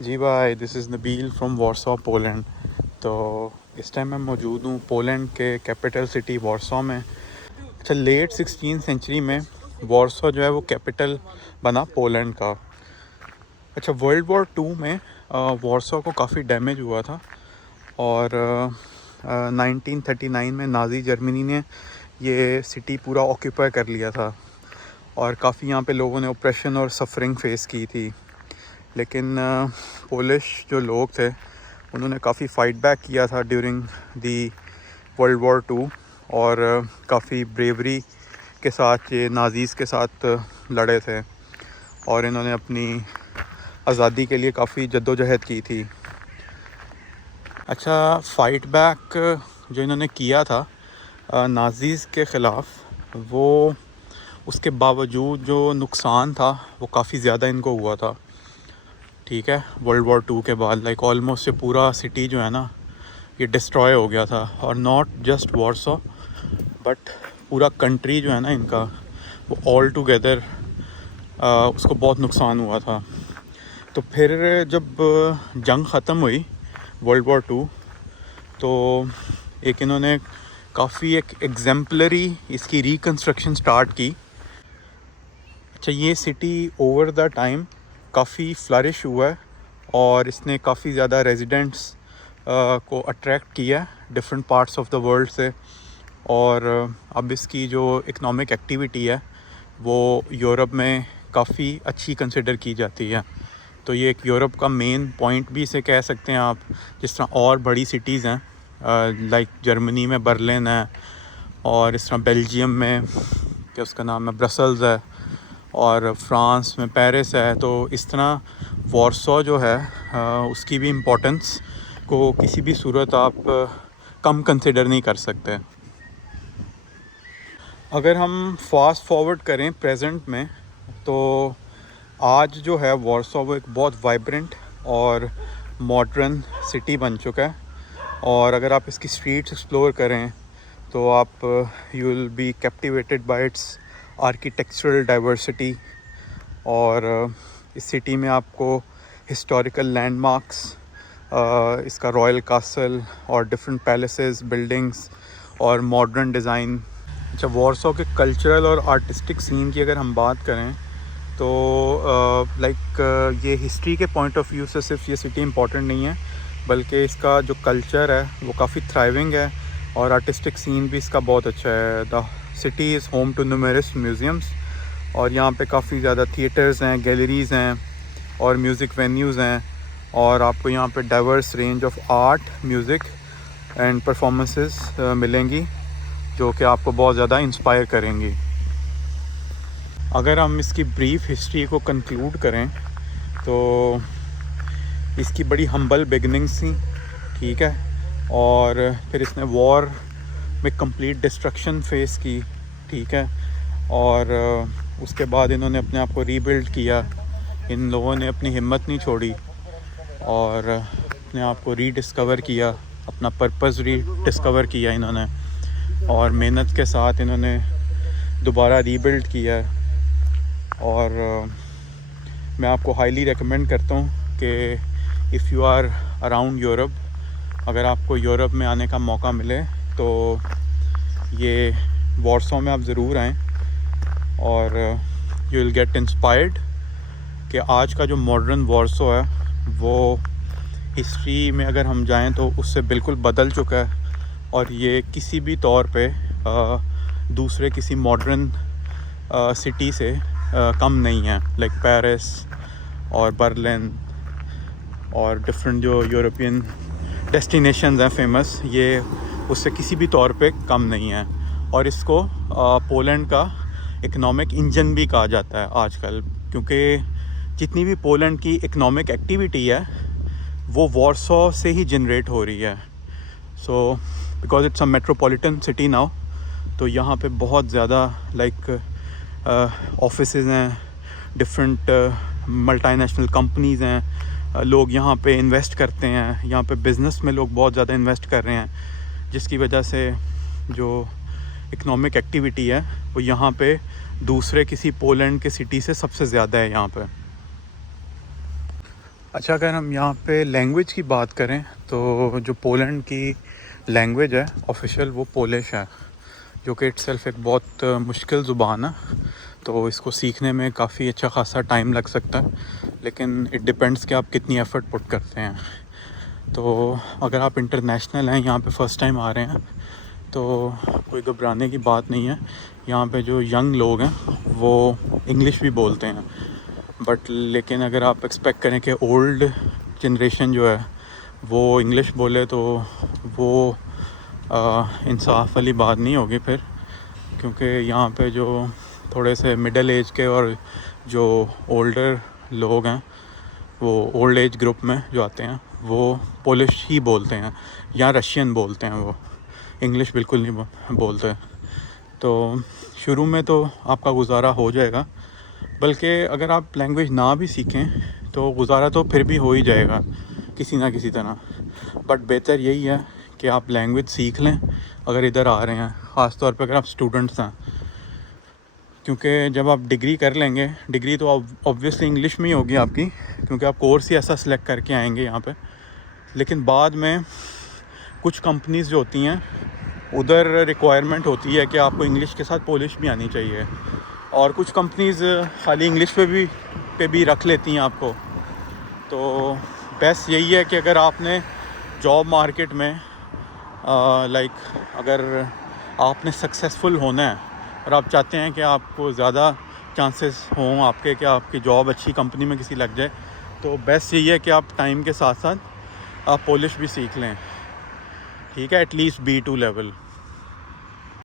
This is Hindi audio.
जी भाई, this is Nabeel from Warsaw Poland. तो इस टाइम मैं मौजूद हूँ पोलैंड के कैपिटल सिटी वॉर्सो में। अच्छा, लेट 16 सेंचुरी में वॉर्सो जो है वो कैपिटल बना पोलैंड का। अच्छा, वर्ल्ड वॉर टू में वॉर्सो को काफ़ी डैमेज हुआ था और 1939 में नाज़ी जर्मनी ने ये सिटी पूरा ऑक्यूपाई कर लिया था और काफ़ी यहाँ पे लोगों ने ऑपरेशन और सफरिंग फेस की थी। लेकिन पोलिश जो लोग थे उन्होंने काफ़ी फ़ाइट बैक किया था during the world war two और काफ़ी ब्रेवरी के साथ ये नाज़ीज़ के साथ लड़े थे और इन्होंने अपनी आज़ादी के लिए काफ़ी जद्दोजहद की थी। अच्छा, फ़ाइट बैक जो इन्होंने किया था नाज़ीज़ के ख़िलाफ़, वो उसके बावजूद जो नुकसान था वो काफ़ी ज़्यादा इनको हुआ था। ठीक है, वर्ल्ड वॉर टू के बाद लाइक ऑलमोस्ट ये पूरा सिटी जो है ना ये डिस्ट्रॉय हो गया था और नॉट जस्ट वॉर्सो बट पूरा कंट्री जो है ना इनका वो ऑल टुगेदर उसको बहुत नुकसान हुआ था। तो फिर जब जंग ख़त्म हुई वर्ल्ड वॉर टू, तो एक इन्होंने काफ़ी एक एग्जेम्पलरी इसकी रिकन्स्ट्रक्शन स्टार्ट की। अच्छा, ये सिटी ओवर द टाइम काफ़ी फ्लरिश हुआ है और इसने काफ़ी ज़्यादा रेजिडेंट्स को अट्रैक्ट किया different parts of the world से। और अब इसकी जो इकनॉमिक एक्टिविटी है वो यूरोप में काफ़ी अच्छी कंसिडर की जाती है। तो ये एक यूरोप का मेन पॉइंट भी इसे कह सकते हैं आप। जिस तरह और बड़ी सिटीज़ हैं लाइक जर्मनी में बर्लिन है और इस तरह बेल्जियम में क्या उसका नाम है ब्रसल्स है और फ्रांस में पेरिस है। तो इस तरह वॉर्सो जो है उसकी भी इम्पोर्टेंस को किसी भी सूरत आप कम कंसिडर नहीं कर सकते। अगर हम फास्ट फॉरवर्ड करें प्रेजेंट में, तो आज जो है वॉर्सो वो एक बहुत वाइब्रेंट और मॉडर्न सिटी बन चुका है। और अगर आप इसकी स्ट्रीट्स एक्सप्लोर करें तो आप you will be captivated bye it's architectural diversity. और इस सिटी में आपको हिस्टोरिकल लैंडमार्क्स, इसका रॉयल कासल और डिफरेंट पैलेसेस, बिल्डिंग्स और मॉडर्न डिज़ाइन। अच्छा, वॉर्सो के कल्चरल और आर्टिस्टिक सीन की अगर हम बात करें तो ये हिस्ट्री के पॉइंट ऑफ व्यू से सिर्फ ये सिटी इम्पॉर्टेंट नहीं है बल्कि इसका जो कल्चर है वो काफ़ी थ्राइविंग है और आर्टिस्टिक सीन भी इसका बहुत अच्छा है। The city is home to numerous museums और यहाँ पे काफ़ी ज़्यादा थिएटर्स हैं, गैलरीज़ हैं और म्यूज़िक वेन्यूज़ हैं। और आपको यहाँ पे diverse range of art, music and performances मिलेंगी जो कि आपको बहुत ज़्यादा इंस्पायर करेंगी। अगर हम इसकी ब्रीफ हिस्ट्री को कंक्लूड करें तो इसकी बड़ी हम्बल बिगनिंग्स थी, ठीक है। और फिर इसने वॉर में कंप्लीट डिस्ट्रक्शन फेस की, ठीक है। और उसके बाद इन्होंने अपने आप को रीबिल्ड किया। इन लोगों ने अपनी हिम्मत नहीं छोड़ी और अपने आप को रीडिस्कवर किया, अपना पर्पस रीडिस्कवर किया इन्होंने और मेहनत के साथ इन्होंने दोबारा रीबिल्ड किया। और मैं आपको हाईली रेकमेंड करता हूँ कि if you are around Europe, अगर आपको यूरोप में आने का मौका मिले तो ये वॉर्सो में आप ज़रूर आएँ और यू विल गेट इंस्पायर्ड कि आज का जो मॉडर्न वॉर्सो है वो हिस्ट्री में अगर हम जाएं तो उससे बिल्कुल बदल चुका है और ये किसी भी तौर पे दूसरे किसी मॉडर्न सिटी से कम नहीं है। लाइक पेरिस और बर्लिन और डिफरेंट जो यूरोपियन डेस्टिनेशंस हैं फेमस, ये उससे किसी भी तौर पे कम नहीं है। और इसको पोलैंड का इकोनॉमिक इंजन भी कहा जाता है आजकल, क्योंकि जितनी भी पोलैंड की इकोनॉमिक एक्टिविटी है वो वॉर्सो से ही जनरेट हो रही है। So because it's a metropolitan city now, तो यहाँ पे बहुत ज़्यादा ऑफिसेज हैं, डिफरेंट मल्टीनेशनल कंपनीज़ हैं, लोग यहाँ पे इन्वेस्ट करते हैं, यहाँ पे बिज़नेस में लोग बहुत ज़्यादा इन्वेस्ट कर रहे हैं, जिसकी वजह से जो इकोनॉमिक एक्टिविटी है वो यहाँ पे दूसरे किसी पोलैंड के सिटी से सबसे ज़्यादा है यहाँ पे। अच्छा, अगर हम यहाँ पे लैंग्वेज की बात करें तो जो पोलैंड की लैंग्वेज है ऑफिशियल वो पोलिश है, जो कि इटसेल्फ एक बहुत मुश्किल ज़ुबान है। तो इसको सीखने में काफ़ी अच्छा खासा टाइम लग सकता है, लेकिन इट डिपेंड्स कि आप कितनी एफ़र्ट पुट करते हैं। तो अगर आप इंटरनेशनल हैं, यहाँ पे फ़र्स्ट टाइम आ रहे हैं, तो कोई घबराने की बात नहीं है। यहाँ पे जो यंग लोग हैं वो इंग्लिश भी बोलते हैं, बट लेकिन अगर आप एक्सपेक्ट करें कि ओल्ड जनरेशन जो है वो इंग्लिश बोले तो वो इंसाफ वाली बात नहीं होगी फिर, क्योंकि यहाँ पे जो थोड़े से मिडिल एज के और जो ओल्डर लोग हैं वो ओल्ड एज ग्रुप में जो आते हैं वो पोलिश ही बोलते हैं या रशियन बोलते हैं, वो इंग्लिश बिल्कुल नहीं बोलते। तो शुरू में तो आपका गुजारा हो जाएगा, बल्कि अगर आप लैंग्वेज ना भी सीखें तो गुजारा तो फिर भी हो ही जाएगा किसी ना किसी तरह। बट बेहतर यही है कि आप लैंग्वेज सीख लें अगर इधर आ रहे हैं, ख़ास तौर पे अगर आप स्टूडेंट्स हैं, क्योंकि जब आप डिग्री कर लेंगे, डिग्री तो ऑब्वियसली इंग्लिश में ही होगी आपकी, क्योंकि आप कोर्स ही ऐसा सिलेक्ट करके आएंगे यहाँ पे। लेकिन बाद में कुछ कंपनीज़ जो होती हैं उधर रिक्वायरमेंट होती है कि आपको इंग्लिश के साथ पोलिश भी आनी चाहिए, और कुछ कंपनीज़ खाली इंग्लिश पे भी रख लेती हैं आपको। तो बेस्ट यही है कि अगर आपने जॉब मार्केट में अगर आपने सक्सेसफुल होना है और आप चाहते हैं कि आपको ज़्यादा चांसेस हों आपके कि आपकी जॉब अच्छी कंपनी में किसी लग जाए, तो बेस्ट यही है कि आप टाइम के साथ साथ आप पोलिश भी सीख लें, ठीक है, एटलीस्ट B2 लेवल।